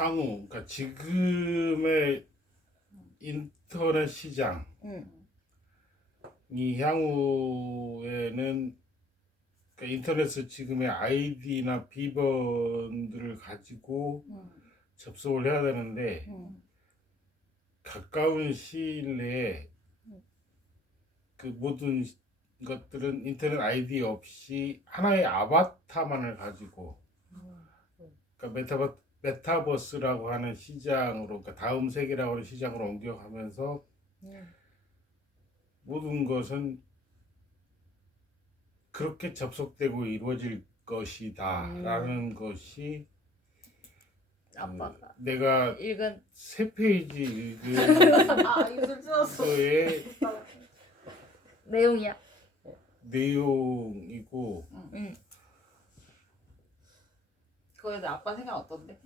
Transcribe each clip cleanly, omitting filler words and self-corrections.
향후, 그러니까 지금의 인터넷 시장이 향후에는 그러니까 인터넷을 지금의 아이디나 비번들을 가지고 접속을 해야 되는데 가까운 시일 내에 그 모든 것들은 인터넷 아이디 없이 하나의 아바타만을 가지고 그러니까 메타버스라고 하는 시장으로 그러니까 다음 세계라고 하는 시장으로 옮겨가면서 모든 것은 그렇게 접속되고 이루어질 것이다라는 것이 아빠가 내가 읽은 3페이지 읽은 아 입술 찢었어. 거의 내용이야. 내용이고 그거에 대해 아빠 생각 어떤데?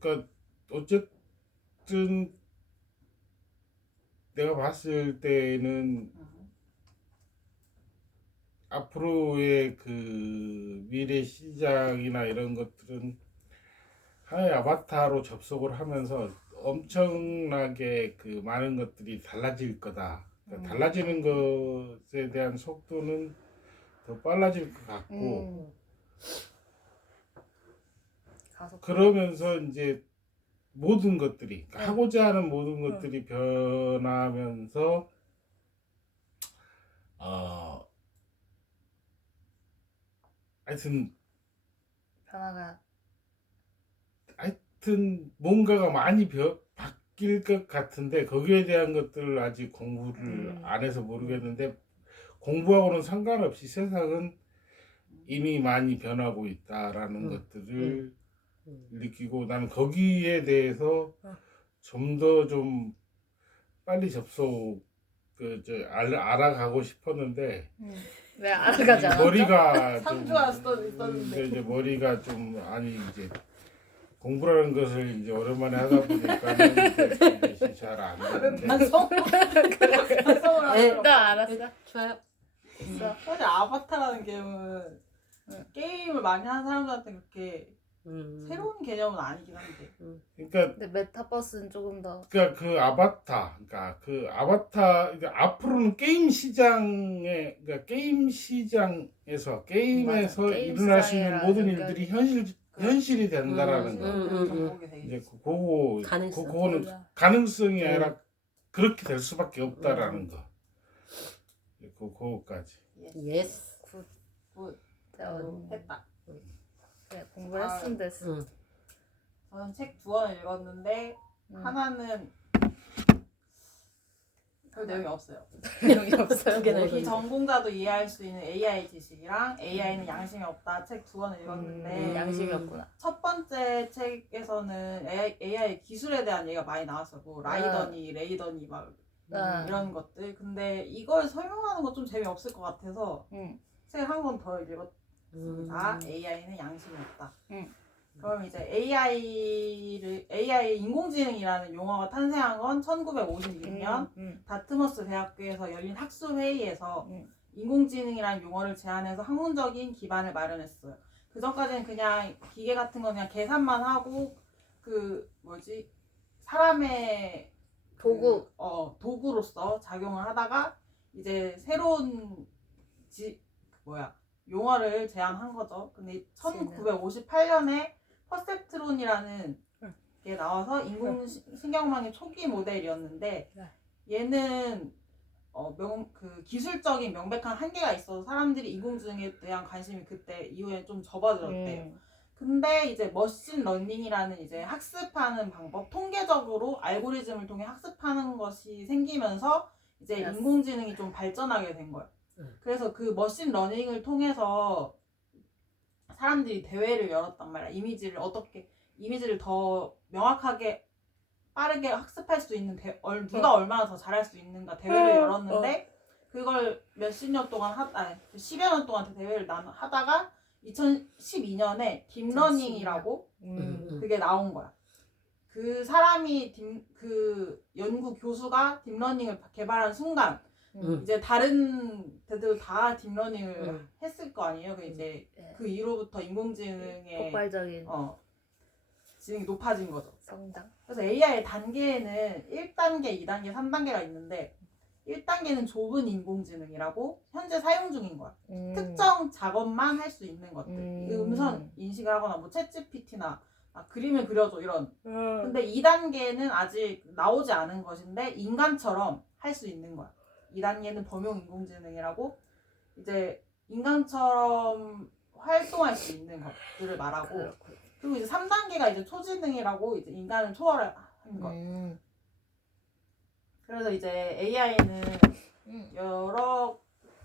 그러니까 어쨌든 내가 봤을 때는 앞으로의 그 미래 시장이나 이런 것들은 하나의 아바타로 접속을 하면서 엄청나게 그 많은 것들이 달라질 거다. 그러니까 달라지는 것에 대한 속도는 더 빨라질 것 같고 그러면서 이제 모든 것들이 그러니까 하고자 하는 모든 것들이 변하면서 변화가 하여튼 뭔가가 많이 바뀔 것 같은데 거기에 대한 것들을 아직 공부를 안 해서 모르겠는데 공부하고는 상관없이 세상은 이미 많이 변하고 있다라는 것들을 느끼고 나는 거기에 대해서 좀 더 좀 빨리 알아가고 싶었는데 왜 알아가지 않았죠? 머리가 좀 3주 있었는데 이제 머리가 좀 아니 이제 공부라는 것을 이제 오랜만에 하다 보니까는 이제 잘 안 되는데 반성을 하더라고. 나 알았어. 좋아요. 있어. 사실 아바타라는 게임은 게임을 많이 하는 사람들한테 그렇게 새로운 개념은 아니긴 한데 그러니까 근데 메타버스는 조금 더 그 아바타 그러니까 앞으로는 게임 시장에 그러니까 게임 시장에서 게임에서 맞아. 게임 일어날 수 있는 시장이랑 모든 연결이- 일들이 현실이 된다라는 거. 정복이 돼 이제 있어. 그거는 맞아. 가능성이 아니라 그렇게 될 수밖에 없다라는 거. 그거까지. 예스. 굿. 했다. 그래, 공부를 했으면 됐어. 저는 책 2권을 읽었는데 하나는 별 내용이 없어요. 내용이 없어요. 두 개나 읽었는데. 비전공자도 이해할 수 있는 AI 지식이랑 AI는 양심이 없다 책 2권을 읽었는데 양심이 없구나. 첫 번째 책에서는 AI 기술에 대한 얘기가 많이 나왔어요. 뭐 라이더니, 레이더니 막 이런 것들. 근데 이걸 설명하는 거 좀 재미없을 것 같아서 책 한 권 더 읽었습니다. AI는 양심이 없다. 그럼 이제 AI 인공지능이라는 용어가 탄생한 건 1956년 다트머스 대학교에서 열린 학술 회의에서 인공지능이라는 용어를 제안해서 학문적인 기반을 마련했어요. 그 전까지는 그냥 기계 같은 거 그냥 계산만 하고 사람의 도구로서 작용을 하다가 이제 새로운 용어를 제안한 거죠. 근데 1958년에 퍼셉트론이라는 게 나와서 인공신경망의 초기 모델이었는데 얘는 그 기술적인 명백한 한계가 있어서 사람들이 인공지능에 대한 관심이 그때 이후에 좀 접어들었대요. 근데 이제 머신러닝이라는 이제 학습하는 방법, 통계적으로 알고리즘을 통해 학습하는 것이 생기면서 이제 인공지능이 좀 발전하게 된 거예요. 그래서 그 머신러닝을 통해서 사람들이 대회를 열었단 말이야. 이미지를 더 명확하게 빠르게 학습할 수 있는 누가 얼마나 더 잘할 수 있는가 대회를 열었는데 그걸 몇십 년 동안 10여 년 동안 대회를 하다가 2012년에 딥러닝이라고 그게 나온 거야. 그 사람이 그 연구 교수가 딥러닝을 개발한 순간 이제 다른 데들 다 딥러닝을 했을 거 아니에요. 그 이제 그 이후부터 인공지능의 폭발적인 지능이 높아진 거죠. 성장. 그래서 AI의 단계에는 1단계, 2단계, 3단계가 있는데 1단계는 좁은 인공지능이라고 현재 사용 중인 거야. 특정 작업만 할 수 있는 것들. 음성 인식을 하거나 뭐 챗GPT나 그림을 그려줘 이런. 근데 2단계는 아직 나오지 않은 것인데 인간처럼 할 수 있는 거야. 2단계는 범용 인공지능이라고 이제 인간처럼 활동할 수 있는 것들을 말하고 그리고 이제 3단계가 이제 초지능이라고 이제 인간을 초월하는 것. 그래서 이제 AI는 여러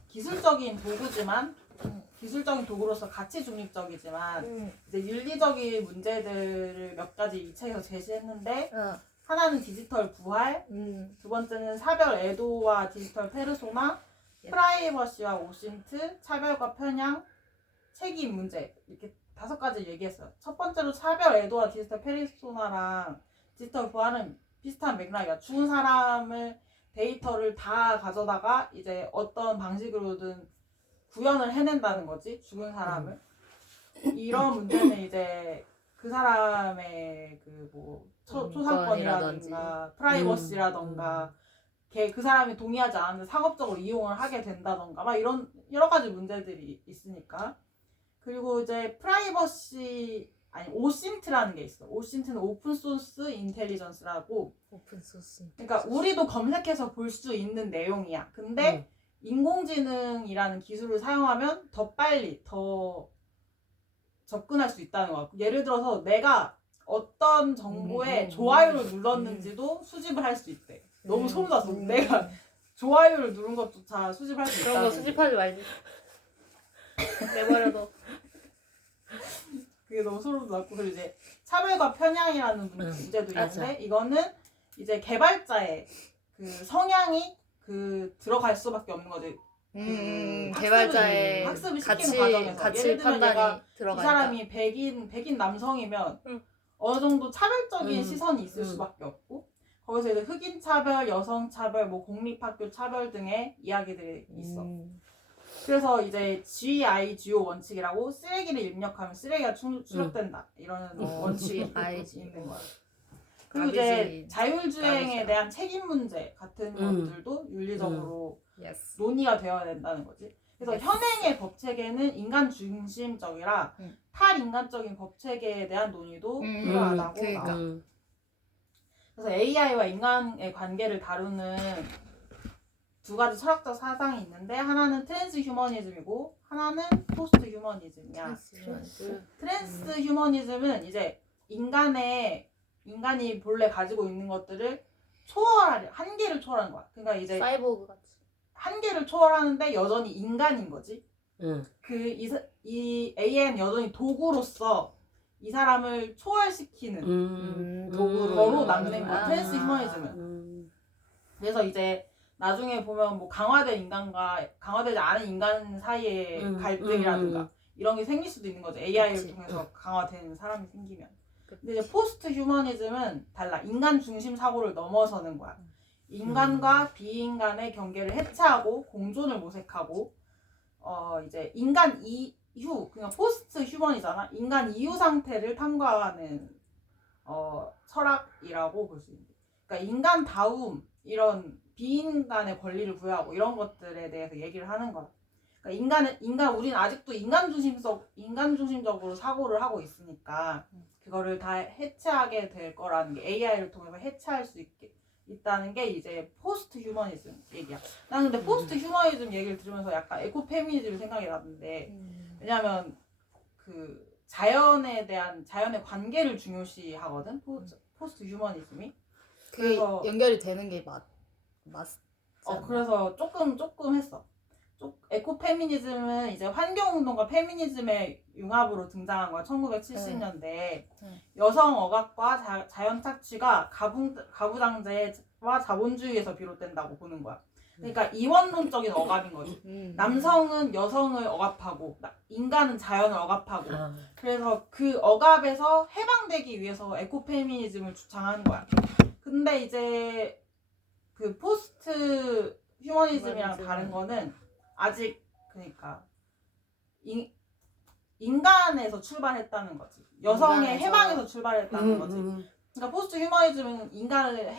기술적인 도구지만 기술적인 도구로서 가치 중립적이지만 이제 윤리적인 문제들을 몇 가지 이 책에서 제시했는데 하나는 디지털 부활, 두 번째는 사별 애도와 디지털 페르소나, 프라이버시와 오신트, 차별과 편향, 책임 문제 이렇게 5가지 얘기했어요. 첫 번째로 차별 애도와 디지털 페르소나랑 디지털 부활은 비슷한 맥락이야. 죽은 사람을 데이터를 다 가져다가 이제 어떤 방식으로든 구현을 해낸다는 거지. 죽은 사람을. 이런 문제는 이제 그 사람의 그 뭐 초상권이라든가 프라이버시라든가 그 사람이 동의하지 않는데 상업적으로 이용을 하게 된다던가 막 이런 여러 가지 문제들이 있으니까. 그리고 이제 오신트라는 게 있어. 오신트는 오픈소스 인텔리전스라고. 오픈소스. 그러니까 우리도 검색해서 볼 수 있는 내용이야. 근데 인공지능이라는 기술을 사용하면 더 빨리, 더 접근할 수 있다는 거야. 예를 들어서 내가 어떤 정보에 좋아요를 눌렀는지도 수집을 할 수 있대. 너무 소름 돋았어. 내가 좋아요를 누른 것조차 수집할 수 있다는 그런 거 수집하지 말지. 내버려둬. 그게 너무 소름 돋았고 그리고 이제 차별과 편향이라는 문제도 있는데 이거는 이제 개발자의 그 성향이 들어갈 수밖에 없는 거지. 개발자의 학습을 시키는 과정에서 가치 예를 들면 판단이 이 들어가니까. 사람이 백인 남성이면 어느 정도 차별적인 시선이 있을 수밖에 없고 거기서 이제 흑인 차별, 여성 차별, 뭐 공립학교 차별 등의 이야기들이 있어. 그래서 이제 GIGO 원칙이라고 쓰레기를 입력하면 쓰레기가 출력된다 이런 원칙이 있는 거야. 그리고 이제 자율주행에 대한 책임 문제 같은 것들도 윤리적으로 논의가 되어야 된다는 거지. 그래서 현행의 법 체계는 인간 중심적이라 탈인간적인 법 체계에 대한 논의도 필요하다고 나와. 그래서 AI와 인간의 관계를 다루는 2가지 철학적 사상이 있는데 하나는 트랜스 휴머니즘이고 하나는 포스트 휴머니즘이야. 트랜스 휴머니즘은 이제 인간이 본래 가지고 있는 것들을 초월하려 한계를 초월하는 거야. 그러니까 이제 사이보그 같이 한계를 초월하는 여전히 인간인 거지. 이 AI는 여전히 도구로서 이 사람을 초월시키는 도구로 남는 거야. 트랜스 휴머니즘은. 그래서 이제 나중에 보면 뭐 강화된 인간과 강화되지 않은 인간 사이의 갈등이라든가 이런 게 생길 수도 있는 거죠. AI를 통해서 강화된 사람이 생기면. 근데 이제 포스트 휴머니즘은 달라. 인간 중심 사고를 넘어서는 거야. 인간과 비인간의 경계를 해체하고 공존을 모색하고 이제 인간 이후 그냥 포스트 휴머니잖아. 인간 이후 상태를 탐구하는 철학이라고 볼 수 있는. 그러니까 인간다움 이런 비인간의 권리를 부여하고 이런 것들에 대해서 얘기를 하는 거야. 그러니까 우리는 아직도 인간 중심적으로 사고를 하고 있으니까 그거를 다 해체하게 될 거라는 게 AI를 통해서 해체할 수 있다는 게 이제 포스트 휴머니즘 얘기야. 나는 근데 포스트 휴머니즘 얘기를 들으면서 약간 에코페미니즘 생각이 나는데 왜냐면 그 자연의 관계를 중요시하거든. 포스트 휴머니즘이. 그게 그래서 연결이 되는 게 맞지 않나? 그래서 조금 했어. 에코페미니즘은 이제 환경운동과 페미니즘의 융합으로 등장한 거야. 1970년대에 여성 억압과 자연 착취가 가부장제와 자본주의에서 비롯된다고 보는 거야. 그러니까 이원론적인 억압인 거지. 남성은 여성을 억압하고 인간은 자연을 억압하고 그래서 그 억압에서 해방되기 위해서 에코페미니즘을 주창한 거야. 근데 이제 그 포스트 휴머니즘이랑 다른 거는 아직 그러니까 인간에서 출발했다는 거지. 여성의 인간에서. 해방에서 출발했다는 거지. 그러니까 포스트 휴머니즘은 인간을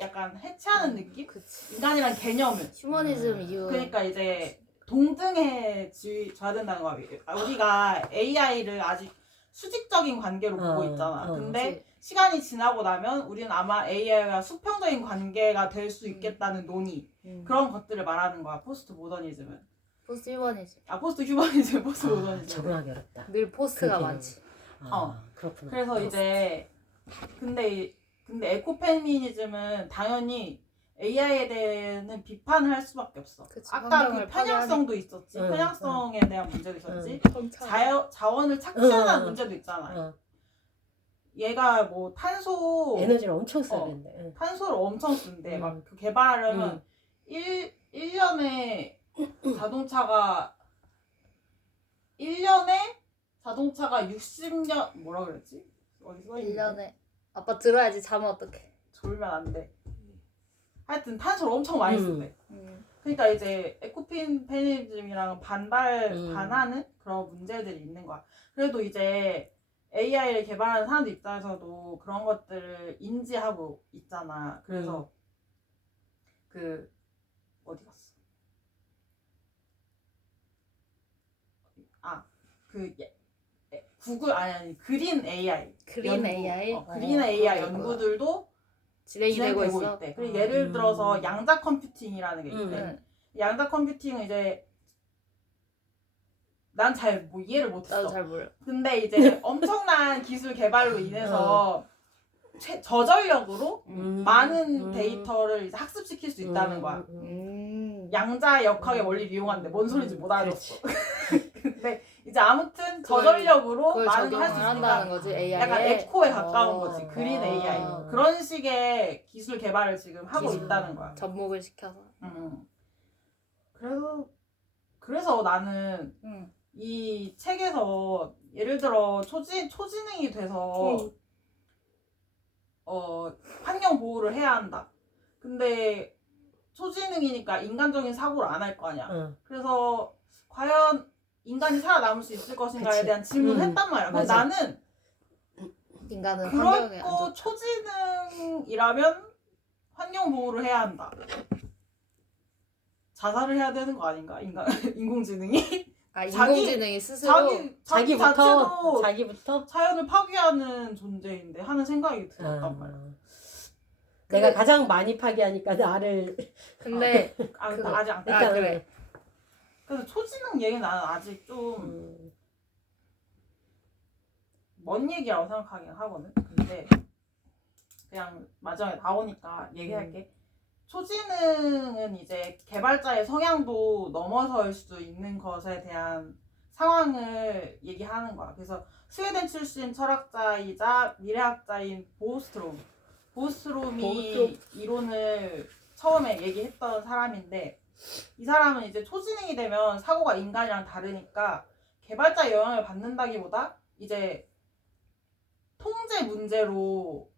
약간 해체하는 느낌? 그치. 인간이란 개념을. 휴머니즘 이후. 그러니까 이제 동등해져야 된다는 거야. 우리가 AI를 아직 수직적인 관계로 보고 있잖아. 근데 그치. 시간이 지나고 나면 우리는 아마 AI와 수평적인 관계가 될 수 있겠다는 논의, 그런 것들을 말하는 거야. 포스트 모더니즘은. 포스트 휴머니즘. 포스트 휴머니즘, 포스트 모더니즘. 적응하기 어렵다. 늘 포스트가 그렇게. 많지. 그렇구나. 그래서 이제 근데 에코페미니즘은 당연히 AI에 대해서는 비판을 할 수밖에 없어. 그치, 아까 그 환경을 편향성도 있었지. 응, 편향성에 대한 문제도 있었지. 성찰. 자원을 착취하는 응, 문제도 있잖아. 어, 얘가 뭐 에너지를 엄청 써야 된대. 탄소를 엄청 쓴대. 응. 막 그 개발하려면 1년에 자동차가 60년 뭐라 그랬지? 어디 써 있는데? 1년에. 아빠 들어야지 자면 어떡해. 졸면 안 돼. 하여튼 탄소를 엄청 많이 쓴대. 그러니까 이제 에코페미니즘이랑 반하는 그런 문제들이 있는 거야. 그래도 이제 AI를 개발하는 사람들 입장에서도 그런 것들을 인지하고 있잖아. 그래서 그 어디 갔어? 구글 아니 그린 AI 그린 연구, AI? 그린 AI 그런 거구나. 연구들도 진행되고 진행되고 있어. 있대. 그리고 예를 들어서 양자 컴퓨팅이라는 게 있대. 응. 양자 컴퓨팅은 이제 난 잘 뭐 이해를 나도 못했어. 잘 몰라. 근데 이제 엄청난 기술 개발로 인해서 저전력으로 많은 데이터를 이제 학습시킬 수 있다는 거야. 양자 역학의 원리를 이용하는데 뭔 소리인지 못 알아듣었어. 근데 이제 아무튼 저전력으로 그걸 많은 걸 할 수 적용을 있으니까 한다는 거지 AI에. 약간 에코에 가까운 거지. 그린 AI. 어. 그런 식의 기술 개발을 지금 하고 기술. 있다는 거야. 접목을 시켜서. 그래서 나는 응. 이 책에서 예를 들어 초지능이 돼서 환경 보호를 해야 한다. 근데 초지능이니까 인간적인 사고를 안 할 거 아니야. 그래서 과연 인간이 살아남을 수 있을 것인가에 그치. 대한 질문을 했단 말이야. 근데 맞아. 나는 인간은 환경에 안 그렇고 좋다. 초지능이라면 환경 보호를 해야 한다. 자살을 해야 되는 거 아닌가? 인공지능이? 인공지능이 스스로 자기 자체도 자기부터 자연을 파괴하는 존재인데 하는 생각이 들었단 말이야. 내가 가장 많이 파괴하니까 나를 근데 나 아직 안 그러니까 그래. 그래서 초지능 얘기는 나는 아직 좀 먼 얘기라고 생각하긴 하거든. 근데 그냥 마지막에 나오니까 얘기할게. 초지능은 이제 개발자의 성향도 넘어설 수 있는 것에 대한 상황을 얘기하는 거야. 그래서 스웨덴 출신 철학자이자 미래학자인 보스트롬이 이론을 처음에 얘기했던 사람인데, 이 사람은 이제 초지능이 되면 사고가 인간이랑 다르니까 개발자의 영향을 받는다기보다 이제 통제 문제로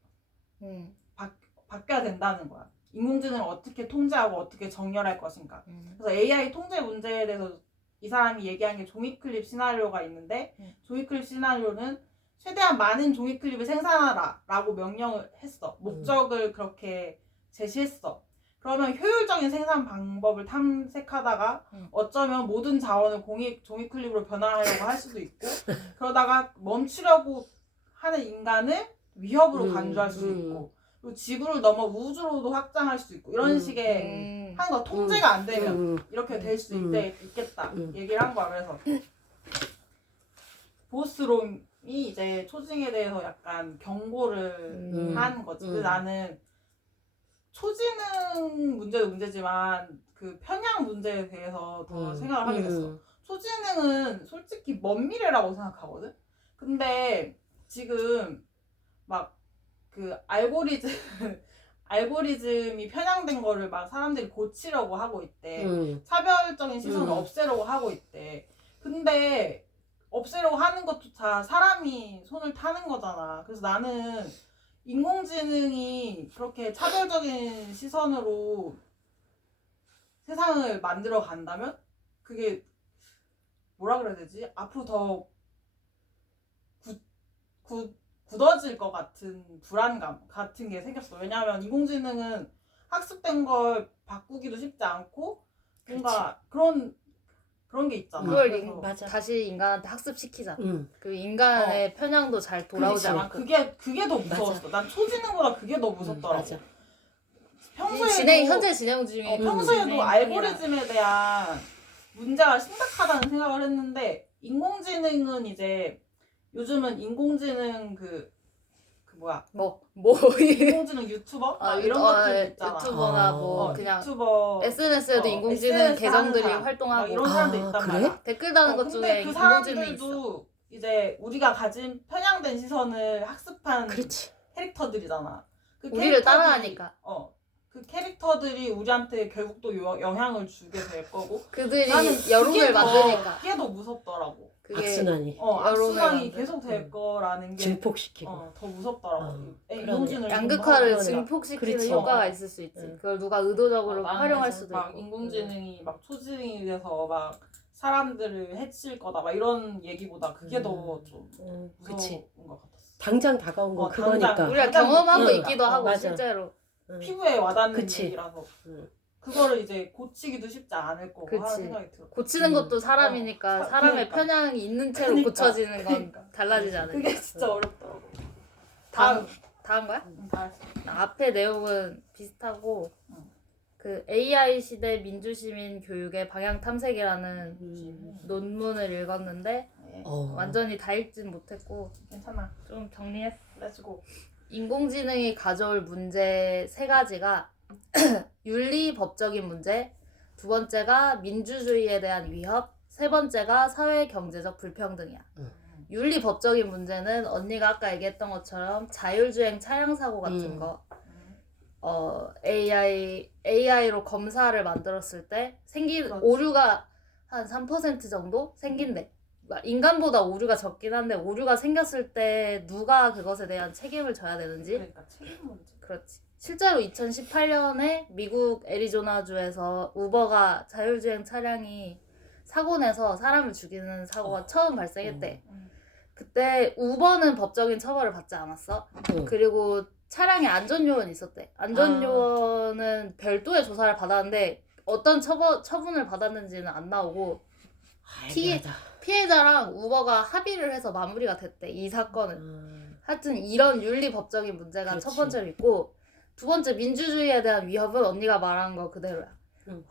바뀌어야 된다는 거야. 인공지능을 어떻게 통제하고 어떻게 정렬할 것인가. 그래서 AI 통제 문제에 대해서 이 사람이 얘기한 게 종이클립 시나리오가 있는데, 종이클립 시나리오는 최대한 많은 종이클립을 생산하라 라고 명령을 했어. 목적을 그렇게 제시했어. 그러면 효율적인 생산 방법을 탐색하다가 어쩌면 모든 자원을 종이클립으로 변화하려고 할 수도 있고, 그러다가 멈추려고 하는 인간을 위협으로 간주할 수도 있고, 그리고 지구를 넘어 우주로도 확장할 수 있고, 이런 식의 하는 거 통제가 안 되면 이렇게 될 수 있겠다 얘기를 한 거야. 그래서 보스롬이 이제 초징에 대해서 약간 경고를 하는 거지. 근데 나는 초지능 문제도 문제지만 그 편향 문제에 대해서 더 생각을 하게 됐어. 초지능은 솔직히 먼 미래라고 생각하거든. 근데 지금 막 그 알고리즘이 편향된 거를 막 사람들이 고치려고 하고 있대. 차별적인 시선을 없애려고 하고 있대. 근데 없애려고 하는 것조차 사람이 손을 타는 거잖아. 그래서 나는 인공지능이 그렇게 차별적인 시선으로 세상을 만들어 간다면 그게 뭐라 그래야 되지? 앞으로 더 굳어질 것 같은 불안감 같은 게 생겼어. 왜냐하면 인공지능은 학습된 걸 바꾸기도 쉽지 않고 뭔가 그런 게 있잖아. 그걸 그래서 맞아. 다시 인간한테 학습시키잖아. 응. 그 인간의 편향도 잘 돌아오지 그러니까 않고. 그게 더 무서웠어. 난 초지능보다 그게 더 무섭더라고. 맞아. 평소에도 현재 진행 중에 평소에도 알고리즘에 대한 문제가 심각하다는 생각을 했는데 인공지능은 이제 요즘은 인공지능 그 뭐야 뭐 인공지능 유튜버 막 이런 것들 있잖아. 유튜버나 뭐 그냥 유튜버 SNS에도 인공지능 SNS 계정들이 하는 사람, 막 활동하고 이런 사람들 아, 있단 그래? 말이야. 댓글 다는 것 근데 중에 그 인공지능이 있어. 사람들도 이제 우리가 가진 편향된 시선을 학습한 그렇지. 캐릭터들이잖아. 그 우리를 캐릭터들이- 따라하니까. 그 캐릭터들이 우리한테 결국 또 영향을 주게 될 거고. 그들이 나는 여론을 만드니까. 그게 더 무섭더라고. 그게 악순환이 여론을 악순환이 만드는. 계속 될 거라는 게 증폭시키고. 더 무섭더라고. 그러네. 인공지능을 양극화를 공부하는 증폭시키는 그렇지. 효과가 있을 수 있지. 그걸 누가 의도적으로 나는 활용할 그래서 수도 막 있고. 인공지능이 막 초지능이 돼서 막 사람들을 해칠 거다 막 이런 얘기보다 그게 더 좀 그치. 무서운 것 같았어. 당장 다가온 건 당장 그거니까. 우리가 가장 경험하고 느끼는 있기도 거야. 하고 맞아. 실제로. 피부에 와닿는 그치. 얘기라서 응. 그거를 이제 고치기도 쉽지 않을 거고 그치. 하는 생각이 들어. 고치는 것도 사람이니까 사람의 그러니까. 편향이 있는 채로 그러니까. 고쳐지는 건 그러니까. 달라지지 않으니까. 그게 진짜 어렵더라고. 다음 거야? 다 했어. 앞에 내용은 비슷하고 응. 그 AI 시대 민주시민 교육의 방향 탐색이라는 논문을 읽었는데 완전히 다 읽진 못했고 괜찮아. 좀 정리했어. 렛츠고. 인공지능이 가져올 문제 3가지가 윤리 법적인 문제, 2번째가 민주주의에 대한 위협, 3번째가 사회 경제적 불평등이야. 윤리 법적인 문제는 언니가 아까 얘기했던 것처럼 자율주행 차량 사고 같은 거 AI로 검사를 만들었을 때 생긴 그렇지. 오류가 한 3% 정도 생긴대. 그러니까 인간보다 오류가 적긴 한데 오류가 생겼을 때 누가 그것에 대한 책임을 져야 되는지. 그러니까 책임 문제. 그렇지. 실제로 2018년에 미국 애리조나주에서 우버가 자율주행 차량이 사고 내서 사람을 죽이는 사고가 처음 발생했대. 그때 우버는 법적인 처벌을 받지 않았어. 그리고 차량에 안전요원이 있었대. 안전요원은 별도의 조사를 받았는데 어떤 처분을 받았는지는 안 나오고 피해자랑 우버가 합의를 해서 마무리가 됐대. 이 사건은. 하여튼 이런 윤리 법적인 문제가 그렇지. 첫 번째로 있고 2번째 민주주의에 대한 위협은 언니가 말한 거 그대로야.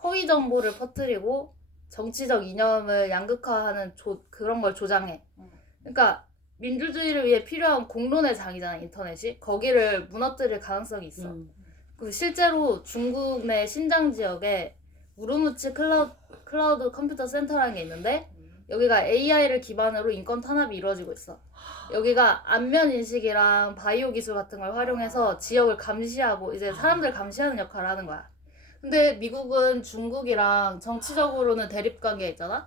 허위 정보를 퍼뜨리고 정치적 이념을 양극화하는 그런 걸 조장해. 그러니까 민주주의를 위해 필요한 공론의 장이잖아 인터넷이. 거기를 무너뜨릴 가능성이 있어. 그 실제로 중국 내 신장 지역에 우르무치 클라우드 컴퓨터 센터라는 게 있는데 여기가 AI를 기반으로 인권 탄압이 이루어지고 있어. 여기가 안면 인식이랑 바이오 기술 같은 걸 활용해서 지역을 감시하고 이제 사람들 감시하는 역할을 하는 거야. 근데 미국은 중국이랑 정치적으로는 대립 관계에 있잖아.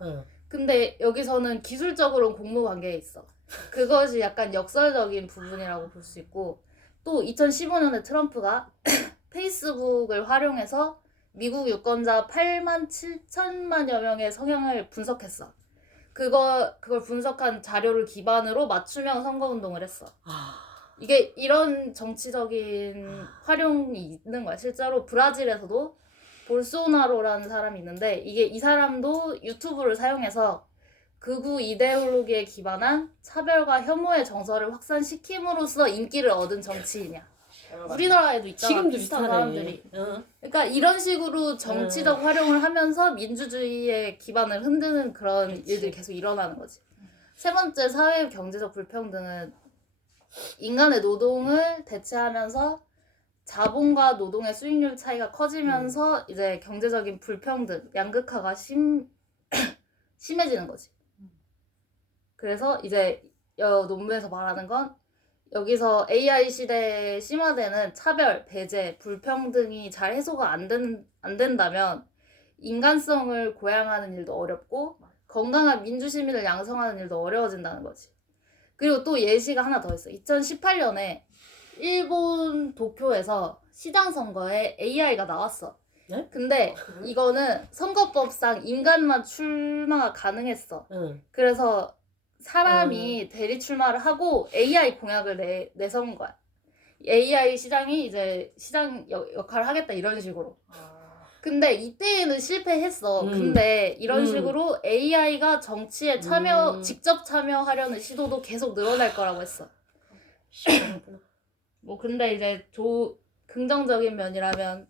근데 여기서는 기술적으로는 공무 관계에 있어. 그것이 약간 역설적인 부분이라고 볼 수 있고 또 2015년에 트럼프가 페이스북을 활용해서 미국 유권자 8만 7천만여 명의 성향을 분석했어. 그걸 분석한 자료를 기반으로 맞춤형 선거운동을 했어. 이게 이런 정치적인 활용이 있는 거야. 실제로 브라질에서도 볼소나로라는 사람이 있는데 이 사람도 유튜브를 사용해서 극우 이데올로기에 기반한 차별과 혐오의 정서를 확산시킴으로써 인기를 얻은 정치인이야. 우리나라에도 있잖아. 지금도 비슷한 비슷하네. 사람들이. 그러니까 이런 식으로 정치적 활용을 하면서 민주주의의 기반을 흔드는 그런 일들이 계속 일어나는 거지. 3번째 사회 경제적 불평등은 인간의 노동을 대체하면서 자본과 노동의 수익률 차이가 커지면서 이제 경제적인 불평등, 양극화가 심해지는 거지. 그래서 이제 논문에서 말하는 건 여기서 AI 시대에 심화되는 차별, 배제, 불평등이 잘 해소가 안 된다면 인간성을 고양하는 일도 어렵고 건강한 민주시민을 양성하는 일도 어려워진다는 거지. 그리고 또 예시가 하나 더 있어. 2018년에 일본 도쿄에서 시장 선거에 AI가 나왔어. 네? 근데 이거는 선거법상 인간만 출마가 가능했어. 그래서 사람이 대리 출마를 하고 AI 공약을 내세운 거야. AI 시장이 이제 시장 역할을 하겠다 이런 식으로. 근데 이때에는 실패했어. 근데 이런 식으로 AI가 정치에 직접 참여하려는 시도도 계속 늘어날 거라고 했어. 뭐 근데 이제 긍정적인 면이라면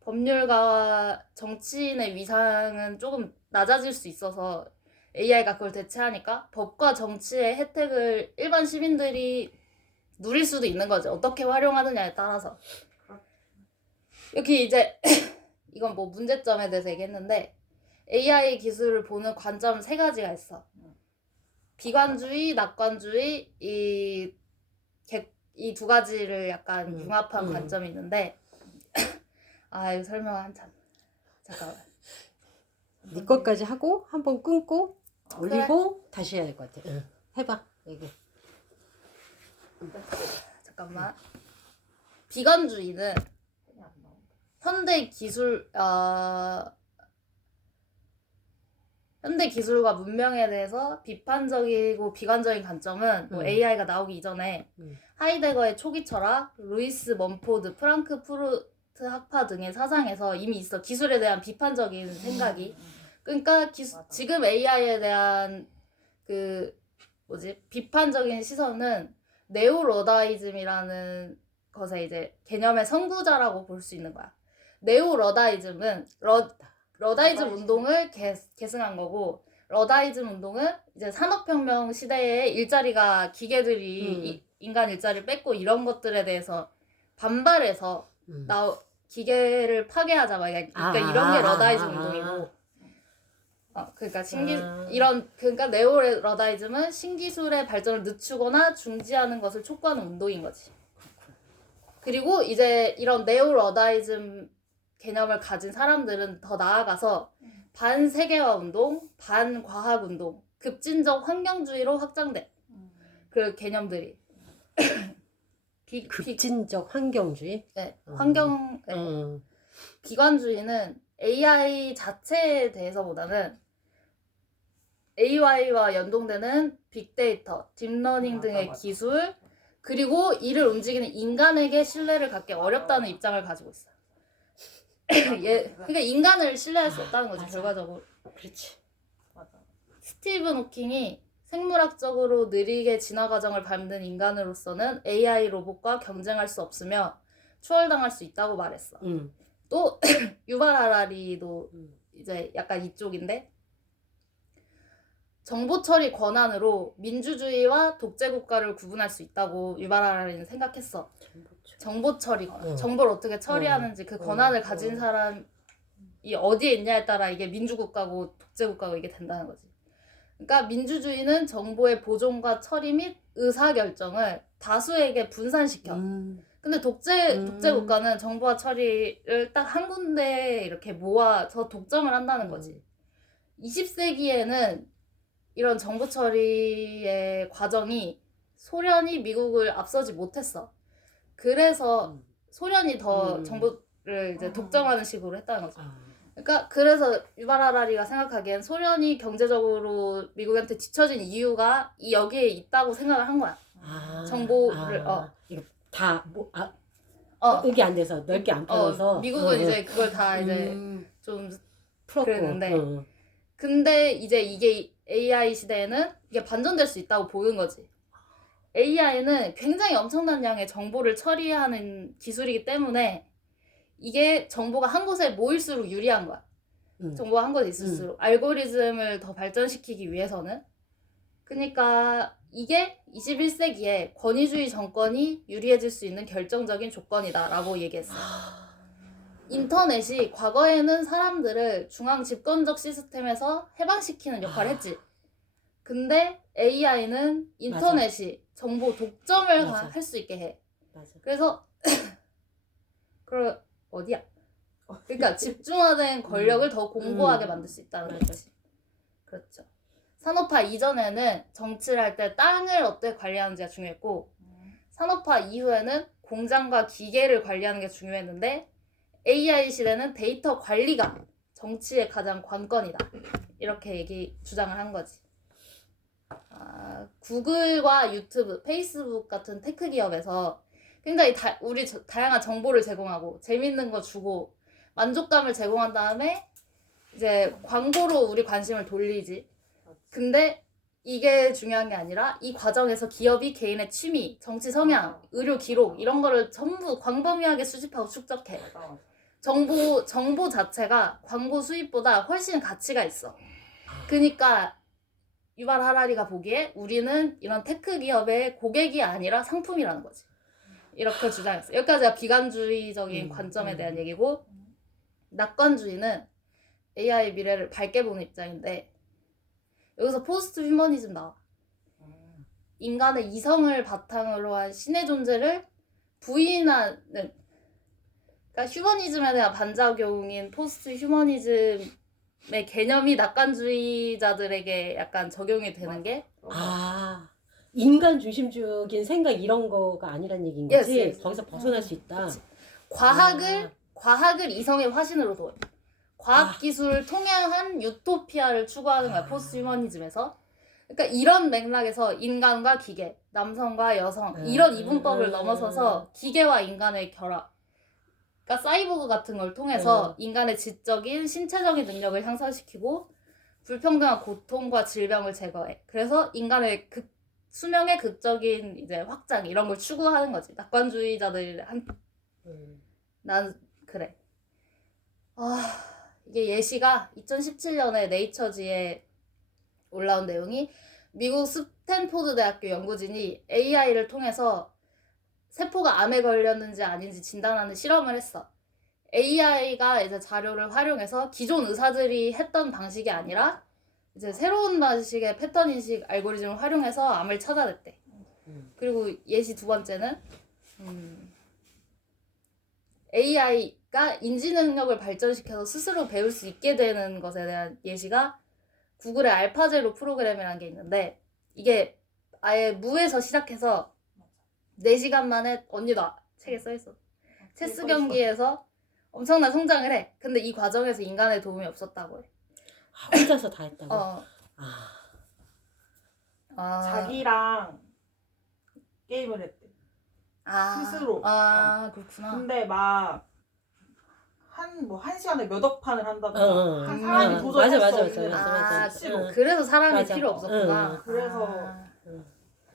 법률가와 정치인의 위상은 조금 낮아질 수 있어서 AI가 그걸 대체하니까 법과 정치의 혜택을 일반 시민들이 누릴 수도 있는 거죠. 어떻게 활용하느냐에 따라서. 여기 이제 이건 뭐 문제점에 대해서 얘기했는데 AI 기술을 보는 관점 3가지가 있어. 비관주의, 낙관주의 이 2가지를 약간 융합한 관점이 있는데 이거 설명 한참. 잠깐만. 네 것까지 하고 한번 끊고 올리고 다시 해야 될 것 같아. 해봐 얘기. 잠깐만. 비관주의는 현대 기술과 문명에 대해서 비판적이고 비관적인 관점은 뭐 AI가 나오기 이전에 하이데거의 초기 철학, 루이스 먼포드, 프랑크푸르트 학파 등의 사상에서 이미 있어. 기술에 대한 비판적인 생각이. 그러니까 지금 AI에 대한 비판적인 시선은 네오러다이즘이라는 것의 이제 개념의 선구자라고 볼 수 있는 거야. 네오러다이즘은 러다이즘 운동을 계승한 거고, 러다이즘 운동은 이제 산업혁명 시대에 일자리가 기계들이 인간 일자리를 뺏고 이런 것들에 대해서 반발해서 기계를 파괴하자 막 그러니까 이런 게 러다이즘 운동이고, 그러니까 네오러다이즘은 신기술의 발전을 늦추거나 중지하는 것을 촉구하는 운동인 거지. 그리고 이제 이런 네오러다이즘 개념을 가진 사람들은 더 나아가서 반세계화 운동, 반과학 운동, 급진적 환경주의로 확장돼. 그 개념들이. 급진적 환경주의? 네, 비관주의는 AI 자체에 대해서보다는 AI와 연동되는 빅데이터, 딥러닝 등의 기술, 그리고 이를 움직이는 인간에게 신뢰를 갖기 어렵다는 입장을 가지고 있어. 그러니까 인간을 신뢰할 수 없다는 거지, 결과적으로. 그렇지. 맞아. 스티븐 호킹이 생물학적으로 느리게 진화 과정을 밟는 인간으로서는 AI 로봇과 경쟁할 수 없으며 추월당할 수 있다고 말했어. 또 유발 하라리도 이제 약간 이쪽인데, 정보 처리 권한으로 민주주의와 독재 국가를 구분할 수 있다고 유발 하라리는 생각했어. 정보 처리 권한. 정보를 어떻게 처리하는지 그 권한을 가진 사람이 어디에 있냐에 따라 이게 민주국가고 독재국가고 이게 된다는 거지. 그러니까 민주주의는 정보의 보존과 처리 및 의사결정을 다수에게 분산시켜. 근데 독재국가는 정보와 처리를 딱 한 군데 이렇게 모아서 독점을 한다는 거지. 20세기에는 이런 정보 처리의 과정이 소련이 미국을 앞서지 못했어. 그래서 소련이 더 정보를 이제 독점하는 식으로 했다는 거죠. 그러니까 그래서 유발 하라리가 생각하기엔 소련이 경제적으로 미국한테 뒤처진 이유가 여기에 있다고 생각을 한 거야. 정보를 이거 다 여기 안 돼서 넓게 안 펴서 미국은 이제 그걸 다 이제 좀 풀었고. 그랬는데 근데 이제 이게 AI 시대에는 이게 반전될 수 있다고 보는 거지. AI는 굉장히 엄청난 양의 정보를 처리하는 기술이기 때문에 이게 정보가 한 곳에 모일수록 유리한 거야. 정보가 한 곳에 있을수록. 알고리즘을 더 발전시키기 위해서는. 그러니까 이게 21세기에 권위주의 정권이 유리해질 수 있는 결정적인 조건이다라고 얘기했어요. 인터넷이 과거에는 사람들을 중앙 집권적 시스템에서 해방시키는 역할을 했지. 근데 AI는 인터넷이 정보 독점을 할 수 있게 해. 그래서 어디야? 그러니까 집중화된 권력을 더 공고하게 만들 수 있다는 거지. 그렇죠. 산업화 이전에는 정치를 할 때 땅을 어떻게 관리하는지가 중요했고, 산업화 이후에는 공장과 기계를 관리하는 게 중요했는데, AI 시대는 데이터 관리가 정치의 가장 관건이다. 이렇게 주장을 한 거지. 구글과 유튜브, 페이스북 같은 테크 기업에서 굉장히 다양한 정보를 제공하고 재밌는 거 주고 만족감을 제공한 다음에 이제 광고로 우리 관심을 돌리지. 근데 이게 중요한 게 아니라 이 과정에서 기업이 개인의 취미, 정치 성향, 의료 기록 이런 거를 전부 광범위하게 수집하고 축적해. 정보 자체가 광고 수입보다 훨씬 가치가 있어. 그러니까 유발 하라리가 보기에 우리는 이런 테크 기업의 고객이 아니라 상품이라는 거지. 이렇게 주장했어. 여기까지가 비관주의적인 관점에 대한 얘기고, 낙관주의는 AI 미래를 밝게 보는 입장인데, 여기서 포스트 휴머니즘 나와. 인간의 이성을 바탕으로 한 신의 존재를 부인하는, 그러니까 휴머니즘에 대한 반작용인 포스트 휴머니즘의 개념이 낙관주의자들에게 약간 적용이 되는 게, 아, 인간 중심적인 생각 이런 거가 아니란 얘기인 거지? Yes. 거기서 벗어날 수 있다. 과학을 이성의 화신으로 둬요. 과학기술을 통행한 유토피아를 추구하는 거야, 포스트 휴머니즘에서. 그러니까 이런 맥락에서 인간과 기계, 남성과 여성, 이런 이분법을 넘어서서 기계와 인간의 결합, 그러니까 사이보그 같은 걸 통해서 인간의 지적인, 신체적인 능력을 향상시키고 불평등한 고통과 질병을 제거해. 그래서 인간의 수명의 극적인 이제 확장 이런 걸 추구하는 거지. 낙관주의자들 난 그래. 이게 예시가 2017년에 네이처지에 올라온 내용이 미국 스탠포드 대학교 연구진이 AI를 통해서 세포가 암에 걸렸는지 아닌지 진단하는 실험을 했어. AI가 이제 자료를 활용해서 기존 의사들이 했던 방식이 아니라 이제 새로운 방식의 패턴 인식 알고리즘을 활용해서 암을 찾아냈대. 그리고 예시 두 번째는 AI가 인지 능력을 발전시켜서 스스로 배울 수 있게 되는 것에 대한 예시가 구글의 알파제로 프로그램이라는 게 있는데, 이게 아예 무에서 시작해서 4시간 만에, 언니도 책에 써있어, 체스 경기에서 엄청난 성장을 해. 근데 이 과정에서 인간의 도움이 없었다고 해. 혼자서 다 했다고? 자기랑 게임을 했대. 스스로. 그렇구나. 근데 막 한 시간에 몇억 판을 한다던가 한 사람이 도저히 맞아, 할 수 맞아, 없는 맞아. 수치로. 그래서 사람이 맞아. 필요 없었구나. 그래서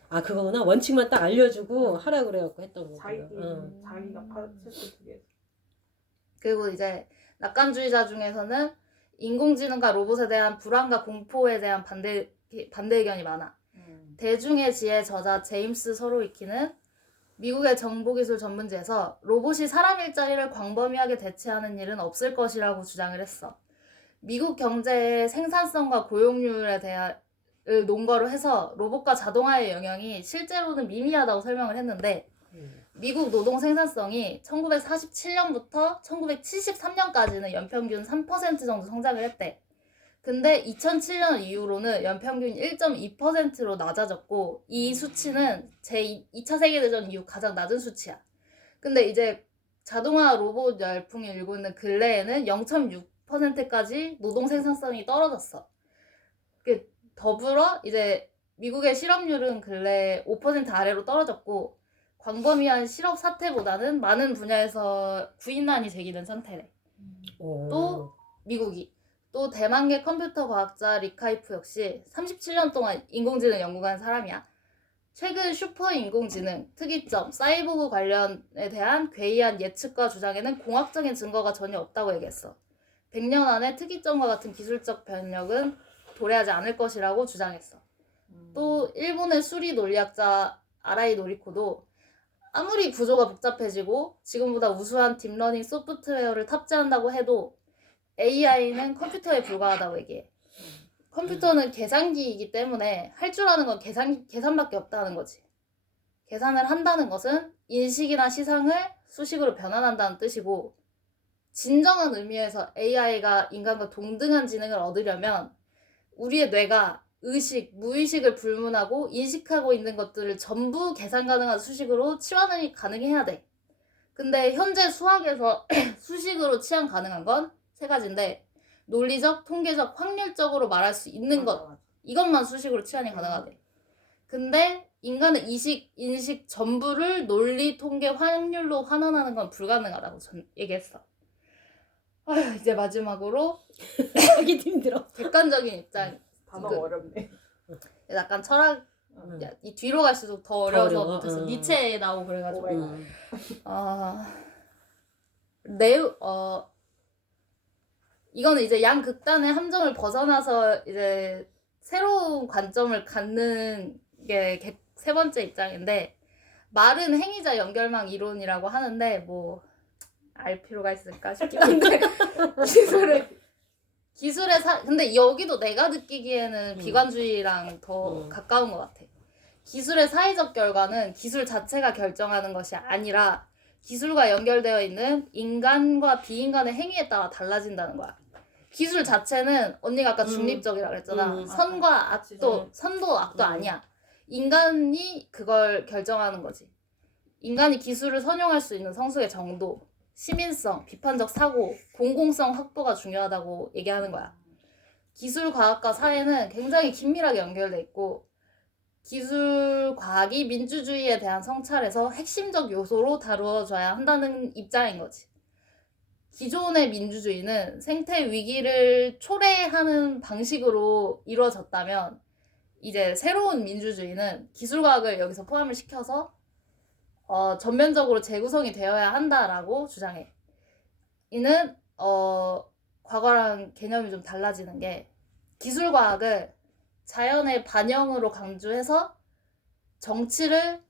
그거구나. 원칙만 딱 알려주고 하라 그래갖고 했던 거구나. 자기가 체스 두 개. 그리고 이제 낙관주의자 중에서는 인공지능과 로봇에 대한 불안과 공포에 대한 반대 의견이 많아. 대중의 지혜 저자 제임스 서로이키는 미국의 정보기술 전문지에서 로봇이 사람 일자리를 광범위하게 대체하는 일은 없을 것이라고 주장을 했어. 미국 경제의 생산성과 고용률에 대한 논거로 해서 로봇과 자동화의 영향이 실제로는 미미하다고 설명을 했는데, 미국 노동 생산성이 1947년부터 1973년까지는 연평균 3% 정도 성장을 했대. 근데 2007년 이후로는 연평균 1.2%로 낮아졌고, 이 수치는 제2차 세계대전 이후 가장 낮은 수치야. 근데 이제 자동화 로봇 열풍이 일고 있는 근래에는 0.6%까지 노동 생산성이 떨어졌어. 더불어 이제 미국의 실업률은 근래 5% 아래로 떨어졌고, 광범위한 실업 사태보다는 많은 분야에서 구인난이 제기된 상태래. 또 미국이 또 대만계 컴퓨터 과학자 리카이프 역시 37년 동안 인공지능 연구한 사람이야. 최근 슈퍼 인공지능, 특이점, 사이보그 관련에 대한 괴이한 예측과 주장에는 공학적인 증거가 전혀 없다고 얘기했어. 100년 안에 특이점과 같은 기술적 변력은 도래하지 않을 것이라고 주장했어. 또 일본의 수리 논리학자 아라이 노리코도 아무리 구조가 복잡해지고 지금보다 우수한 딥러닝 소프트웨어를 탑재한다고 해도 AI는 컴퓨터에 불과하다고 얘기해. 컴퓨터는 계산기이기 때문에 할 줄 아는 건 계산밖에 없다는 거지. 계산을 한다는 것은 인식이나 시상을 수식으로 변환한다는 뜻이고, 진정한 의미에서 AI가 인간과 동등한 지능을 얻으려면 우리의 뇌가 의식, 무의식을 불문하고 인식하고 있는 것들을 전부 계산 가능한 수식으로 치환이 가능해야 돼. 근데 현재 수학에서 수식으로 치환 가능한 건 3가지인데, 논리적, 통계적, 확률적으로 말할 수 있는 것, 이것만 수식으로 치환이 가능하대. 근데 인간은 인식 전부를 논리, 통계, 확률로 환원하는 건 불가능하다고 얘기했어. 아휴, 이제 마지막으로 하기 힘들어. 객관적인 입장. 단어 그- 어렵네. 약간 철학, 야, 이 뒤로 갈수록 더 어려워. 어려워서 못했어. 니체에 나오고 그래가지고. 오마이갓. 이거는 이제 양극단의 함정을 벗어나서 이제 새로운 관점을 갖는 게 세 번째 입장인데, 말은 행위자 연결망 이론이라고 하는데 뭐 알 필요가 있을까 싶긴 한데 근데 여기도 내가 느끼기에는 비관주의랑 더 가까운 것 같아. 기술의 사회적 결과는 기술 자체가 결정하는 것이 아니라 기술과 연결되어 있는 인간과 비인간의 행위에 따라 달라진다는 거야. 기술 자체는 언니가 아까 중립적이라고 그랬잖아. 선과 악도, 선도 악도 아니야. 인간이 그걸 결정하는 거지. 인간이 기술을 선용할 수 있는 성숙의 정도, 시민성, 비판적 사고, 공공성 확보가 중요하다고 얘기하는 거야. 기술, 과학과 사회는 굉장히 긴밀하게 연결돼 있고, 기술, 과학이 민주주의에 대한 성찰에서 핵심적 요소로 다루어져야 한다는 입장인 거지. 기존의 민주주의는 생태 위기를 초래하는 방식으로 이루어졌다면, 이제 새로운 민주주의는 기술과학을 여기서 포함을 시켜서 전면적으로 재구성이 되어야 한다라고 주장해. 이는 과거랑 개념이 좀 달라지는 게, 기술과학을 자연의 반영으로 강조해서 정치를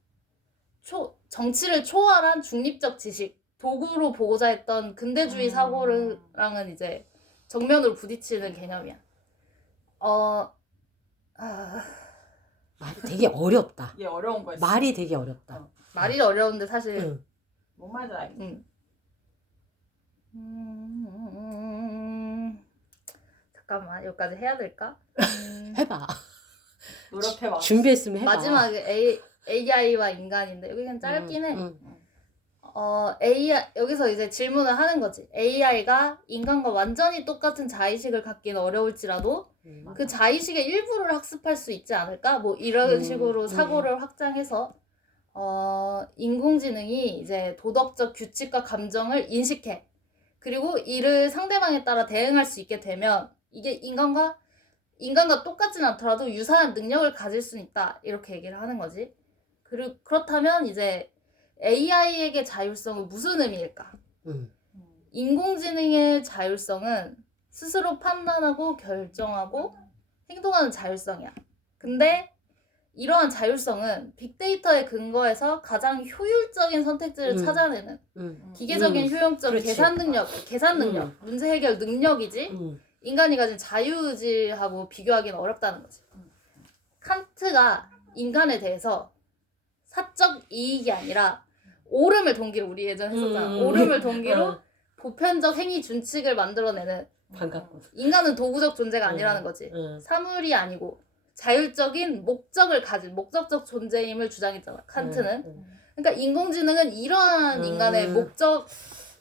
초월한 중립적 지식, 도구로 보고자 했던 근대주의 사고랑은 이제 정면으로 부딪히는 개념이야. 말이 되게 어렵다. 이게 어려운 거야. 말이 되게 어렵다. 말이 어려운데 사실 응. 뭔 말인지 알겠어. 잠깐만, 여기까지 해야 될까? 해봐. 노력해봐. 준비했으면 해봐. 마지막에 AI와 인간인데 여기 그냥 짧긴 해. AI 여기서 이제 질문을 하는 거지. AI가 인간과 완전히 똑같은 자의식을 갖기는 어려울지라도 그 자의식의 일부를 학습할 수 있지 않을까? 뭐 이런 식으로 사고를 확장해서 인공지능이 이제 도덕적 규칙과 감정을 인식해. 그리고 이를 상대방에 따라 대응할 수 있게 되면 이게 인간과 똑같진 않더라도 유사한 능력을 가질 수 있다. 이렇게 얘기를 하는 거지. 그렇다면 이제 AI에게 자율성은 무슨 의미일까? 인공지능의 자율성은 스스로 판단하고 결정하고 행동하는 자율성이야. 근데 이러한 자율성은 빅데이터에 근거해서 가장 효율적인 선택지를 찾아내는 기계적인 효용적 그렇지. 계산 능력, 문제 해결 능력이지 인간이 가진 자유의지하고 비교하기는 어렵다는 거지. 칸트가 인간에 대해서 사적 이익이 아니라 오름을 동기로, 우리 예전에 했었잖아. 오름을 동기로 보편적 행위 준칙을 만들어내는, 반갑고. 인간은 도구적 존재가 아니라는 거지. 사물이 아니고 자율적인 목적을 가진 목적적 존재임을 주장했잖아, 칸트는. 그러니까 인공지능은 이러한 인간의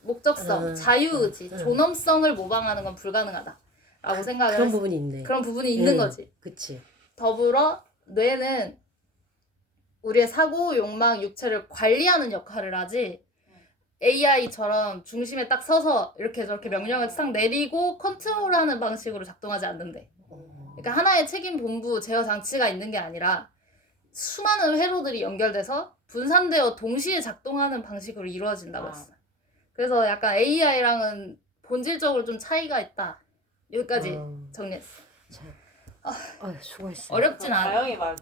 목적성, 자유의지, 존엄성을 모방하는 건 불가능하다라고 생각을 그런 했어. 부분이 있네. 그런 부분이 있는 거지. 그치. 더불어 뇌는 우리의 사고, 욕망, 육체를 관리하는 역할을 하지 AI처럼 중심에 딱 서서 이렇게 저렇게 명령을 싹 내리고 컨트롤하는 방식으로 작동하지 않는데. 그러니까 하나의 책임 본부 제어 장치가 있는 게 아니라 수많은 회로들이 연결돼서 분산되어 동시에 작동하는 방식으로 이루어진다고 했어. 그래서 약간 AI랑은 본질적으로 좀 차이가 있다. 여기까지 정리했어. 수고했어. 어렵진 않아. 다영이 말